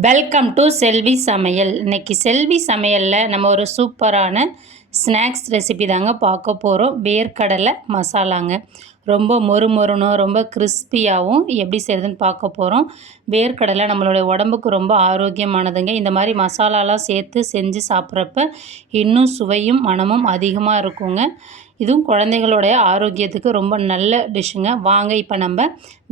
Welcome to செல்வி சமையல் இன்னைக்கு செல்வி சமையலில் நம்ம ஒரு சூப்பரான ஸ்நாக்ஸ் ரெசிபி தாங்க பார்க்க போகிறோம் வேர்க்கடலை மசாலாங்க. ரொம்ப மொறு மொறுனும் ரொம்ப கிறிஸ்பியாகவும் எப்படி செய்கிறதுன்னு பார்க்க போகிறோம் வேர்க்கடலை நம்மளுடைய உடம்புக்கு ரொம்ப ஆரோக்கியமானதுங்க. இந்த மாதிரி மசாலாலாம் சேர்த்து செஞ்சு சாப்பிட்றப்ப இன்னும் சுவையும் மனமும் அதிகமாக இருக்குங்க. இதுவும் குழந்தைகளுடைய ஆரோக்கியத்துக்கு ரொம்ப நல்ல டிஷ்ஷுங்க. வாங்க இப்போ நம்ம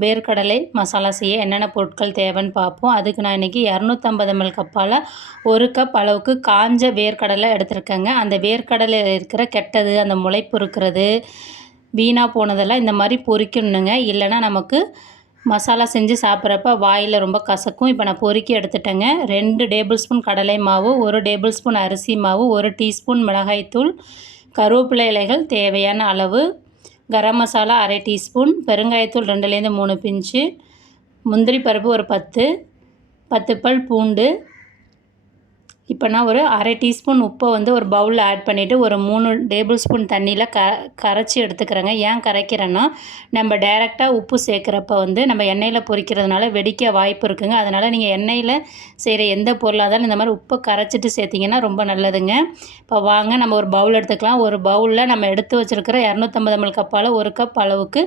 வேர்க்கடலை மசாலா செய்ய என்னென்ன பொருட்கள் தேவைன்னு பார்ப்போம். அதுக்கு நான் இன்றைக்கி இரநூத்தம்பது எம்எல் கப்பால் ஒரு கப் அளவுக்கு காஞ்ச வேர்க்கடலை எடுத்திருக்கேங்க. அந்த வேர்க்கடலையில் இருக்கிற கெட்டது அந்த முளைப்பு இருக்கிறது வீணாக போனதெல்லாம் இந்த மாதிரி பொரிக்கணுங்க இல்லைன்னா நமக்கு மசாலா செஞ்சு சாப்பிட்றப்ப வாயில் ரொம்ப கசக்கும். இப்போ நான் பொறுக்கி எடுத்துட்டேங்க. ரெண்டு டேபிள் ஸ்பூன் கடலை மாவு ஒரு டேபிள் ஸ்பூன் அரிசி மாவு ஒரு டீஸ்பூன் மிளகாய்த்தூள் கருவேப்பிலை இலைகள் தேவையான அளவு கரம் மசாலா அரை டீஸ்பூன் பெருங்காயத்தூள் ரெண்டுலேருந்து மூணு பிஞ்சு முந்திரி பருப்பு ஒரு பத்து பத்து பல் பூண்டு இப்போ நான் ஒரு அரை டீஸ்பூன் உப்பை வந்து ஒரு பவுலில் ஆட் பண்ணிவிட்டு ஒரு மூணு டேபிள் ஸ்பூன் தண்ணியில் க கரைச்சி எடுத்துக்கிறேங்க. ஏன் கரைக்கிறேன்னா நம்ம டைரெக்டாக உப்பு சேர்க்குறப்ப வந்து நம்ம எண்ணெயில் பொரிக்கிறதுனால வெடிக்க வாய்ப்பு இருக்குங்க. அதனால் நீங்கள் எண்ணெயில் செய்கிற எந்த பொருளாக இருந்தாலும் இந்த மாதிரி உப்பை கரைச்சிட்டு சேர்த்திங்கன்னா ரொம்ப நல்லதுங்க. இப்போ வாங்க நம்ம ஒரு பவுல் எடுத்துக்கலாம். ஒரு பவுலில் நம்ம எடுத்து வச்சுருக்கிற இரநூத்தம்பது எம்எல் கப்பால் ஒரு கப் அளவுக்கு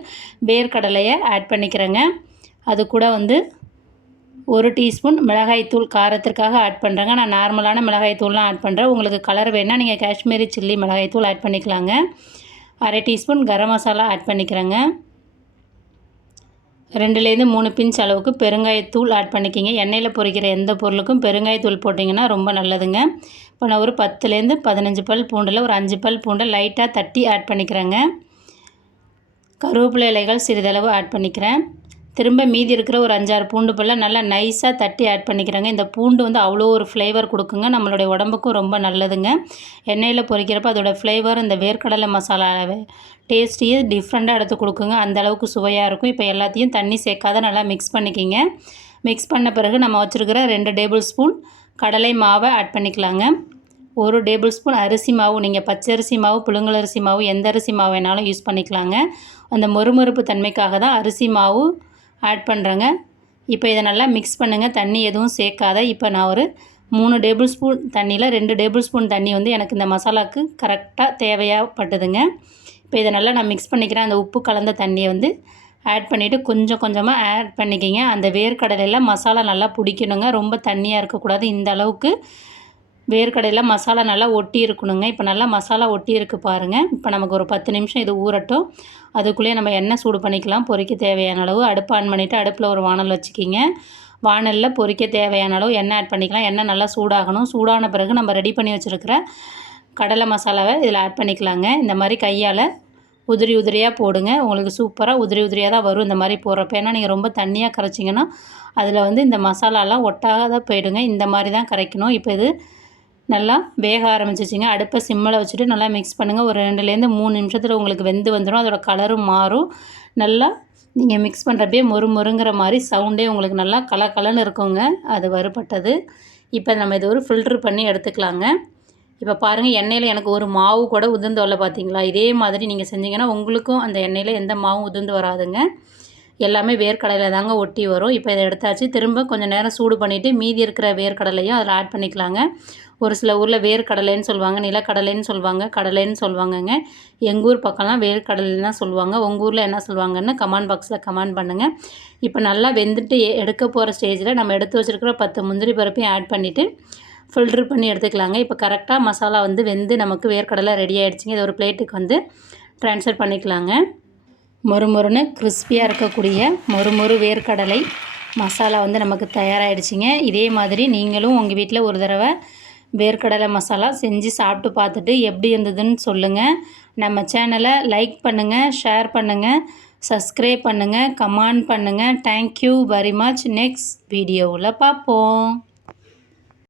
வேர்க்கடலையை ஆட் பண்ணிக்கிறேங்க. அது கூட வந்து ஒரு டீஸ்பூன் மிளகாய்த்தூள் காரத்திற்காக ஆட் பண்ணுறேங்க நான் நார்மலான மிளகாய்த்தூள்லாம் ஆட் பண்ணுறேன் உங்களுக்கு கலர் வேணால் நீங்கள் காஷ்மீரி சில்லி மிளகாய்த்தூள் ஆட் பண்ணிக்கலாங்க. அரை டீஸ்பூன் கரம் மசாலா ஆட் பண்ணிக்கிறேங்க. ரெண்டுலேருந்து மூணு பிஞ்ச் அளவுக்கு பெருங்காயத்தூள் ஆட் பண்ணிக்கிங்க. எண்ணெயில் பொரிக்கிற எந்த பொருளுக்கும் பெருங்காயத்தூள் போட்டிங்கன்னா ரொம்ப நல்லதுங்க. இப்போ நான் ஒரு பத்துலேருந்து பதினஞ்சு பல் பூண்டில் ஒரு அஞ்சு பல் பூண்டை லைட்டாக தட்டி ஆட் பண்ணிக்கிறேங்க. கருவேப்பிலை இலைகள் சிறிதளவு ஆட் பண்ணிக்கிறேன். திரும்ப மீதி இருக்கிற ஒரு அஞ்சாறு பூண்டு பல்ல நல்லா நைஸாக தட்டி ஆட் பண்ணிக்கிறாங்க. இந்த பூண்டு வந்து அவ்வளோ ஒரு ஃப்ளேவர் கொடுக்குங்க. நம்மளுடைய உடம்புக்கும் ரொம்ப நல்லதுங்க. எண்ணெயில் பொரிக்கிறப்ப அதோடய ஃப்ளேவர் இந்த வேர்க்கடலை மசாலாவை டேஸ்டியே டிஃப்ரெண்ட்டாக எடுத்து கொடுக்குங்க. அந்த அளவுக்கு சுவையாக இருக்கும். இப்போ எல்லாத்தையும் தண்ணி சேர்க்காத நல்லா மிக்ஸ் பண்ணிக்கிங்க. மிக்ஸ் பண்ண பிறகு நம்ம வச்சுருக்கிற ரெண்டு டேபிள் ஸ்பூன் கடலை மாவை ஆட் பண்ணிக்கலாங்க. ஒரு டேபிள் ஸ்பூன் அரிசி மாவு நீங்கள் பச்சரிசி மாவு புழுங்கல் அரிசி மாவு எந்த அரிசி மாவு வேணாலும் யூஸ் பண்ணிக்கலாங்க. அந்த மொறுமொறுப்பு தன்மைக்காக தான் அரிசி மாவு ஆட் பண்ணுறேங்க இப்போ இதை நல்லா மிக்ஸ் பண்ணுங்கள் தண்ணி எதுவும் சேர்க்காத. இப்போ நான் ஒரு மூணு டேபிள் ஸ்பூன் தண்ணியில் ரெண்டு டேபிள் ஸ்பூன் தண்ணி வந்து எனக்கு இந்த மசாலாவுக்கு கரெக்டாக தேவையாகப்பட்டதுங்க இப்போ இதை நல்லா நான் மிக்ஸ் பண்ணிக்கிறேன். அந்த உப்பு கலந்த தண்ணியை வந்து ஆட் பண்ணிவிட்டு கொஞ்சம் கொஞ்சமாக ஆட் பண்ணிக்கிங்க. அந்த வேர்க்கடலையில் மசாலா நல்லா பிடிக்கணுங்க. ரொம்ப தண்ணியாக இருக்கக்கூடாது. இந்த அளவுக்கு வேர்க்கடையில் மசாலா நல்லா ஒட்டி இருக்கணுங்க. இப்போ நல்லா மசாலா ஒட்டி இருக்குது பாருங்கள் இப்போ நமக்கு ஒரு பத்து நிமிஷம் இது ஊறட்டும். அதுக்குள்ளேயே நம்ம எண்ணெய் சூடு பண்ணிக்கலாம். பொறிக்க தேவையான அளவு அடுப்பு ஆன் பண்ணிவிட்டு அடுப்பில் ஒரு வானல் வச்சுக்கிங்க. வானலில் பொறிக்க தேவையான அளவு எண்ணெய் ஆட் பண்ணிக்கலாம். எண்ணெய் நல்லா சூடாகணும். சூடான பிறகு நம்ம ரெடி பண்ணி வச்சுருக்கிற கடலை மசாலாவை இதில் ஆட் பண்ணிக்கலாங்க. இந்த மாதிரி கையால் உதிரி உதிரியாக போடுங்க. உங்களுக்கு சூப்பராக உதிரி உதிரியாக தான் வரும் இந்த மாதிரி போடுறப்ப. ஏன்னா நீங்கள் ரொம்ப தண்ணியாக கரைச்சிங்கன்னா அதில் வந்து இந்த மசாலாலாம் ஒட்டாத போயிடுங்க. இந்த மாதிரி தான் கரைக்கணும். இப்போ இது நல்லா வேக ஆரம்பிச்சிச்சிங்க. அடுப்பை சிம்மில் வச்சுட்டு நல்லா மிக்ஸ் பண்ணுங்கள் ஒரு ரெண்டுலேருந்து மூணு நிமிஷத்தில் உங்களுக்கு வெந்து வந்துடும் அதோட கலரும் மாறும். நல்லா நீங்கள் மிக்ஸ் பண்ணுறப்பே மொறு மொறுங்கிற மாதிரி சவுண்டே உங்களுக்கு நல்லா கல கலன்னு இருக்குங்க. அது வறுபட்டது. இப்போ நம்ம இது ஒரு ஃபில்ட்ரு பண்ணி எடுத்துக்கலாங்க. இப்போ பாருங்கள் எண்ணெயில் எனக்கு ஒரு மாவு கூட உதிர்ந்து வரல பார்த்தீங்களா இதே மாதிரி நீங்கள் செஞ்சீங்கன்னா உங்களுக்கும் அந்த எண்ணெயில் எந்த மாவும் உதிர்ந்து வராதுங்க. எல்லாமே வேர்க்கடலையில் தாங்க ஒட்டி வரும். இப்போ இதை எடுத்தாச்சு. திரும்ப கொஞ்சம் நேரம் சூடு பண்ணிவிட்டு மீதி இருக்கிற வேர்க்கடலையும் அதில் ஆட் பண்ணிக்கலாங்க. ஒரு சில ஊரில் வேர்க்கடலைன்னு சொல்லுவாங்க நிலக்கடலைன்னு சொல்லுவாங்க கடலைன்னு சொல்லுவாங்கங்க. எங்கள் ஊர் பக்கம்லாம் வேர்க்கடலைன்னு தான் சொல்லுவாங்க. உங்கள் ஊரில் என்ன சொல்லுவாங்கன்னு கமெண்ட் பாக்ஸில் கமெண்ட் பண்ணுங்கள் இப்போ நல்லா வெந்துட்டு எடுக்க போகிற ஸ்டேஜில் நம்ம எடுத்து வச்சுருக்கிற பத்து முந்திரி பருப்பையும் ஆட் பண்ணிவிட்டு ஃபில்ட்ரு பண்ணி எடுத்துக்கலாங்க. இப்போ கரெக்டாக மசாலா வந்து வெந்து நமக்கு வேர்க்கடலை ரெடி ஆகிடுச்சிங்க இது ஒரு பிளேட்டுக்கு வந்து ட்ரான்ஸ்ஃபர் பண்ணிக்கலாங்க. மொறுமொறுன்னு கிறிஸ்பியாக இருக்கக்கூடிய மொறுமொறு வேர்க்கடலை மசாலா வந்து நமக்கு தயாராகிடுச்சிங்க இதே மாதிரி நீங்களும் உங்கள் வீட்டில் ஒரு தடவை வேர்க்கடலை மசாலா செஞ்சு சாப்பிட்டு பார்த்துட்டு எப்படி இருந்ததுன்னு சொல்லுங்கள் நம்ம சேனலை லைக் பண்ணுங்கள் ஷேர் பண்ணுங்கள் சப்ஸ்கிரைப் பண்ணுங்கள் கமெண்ட் பண்ணுங்கள் தேங்க்யூ வெரி மச் நெக்ஸ்ட் வீடியோவில் பார்ப்போம்.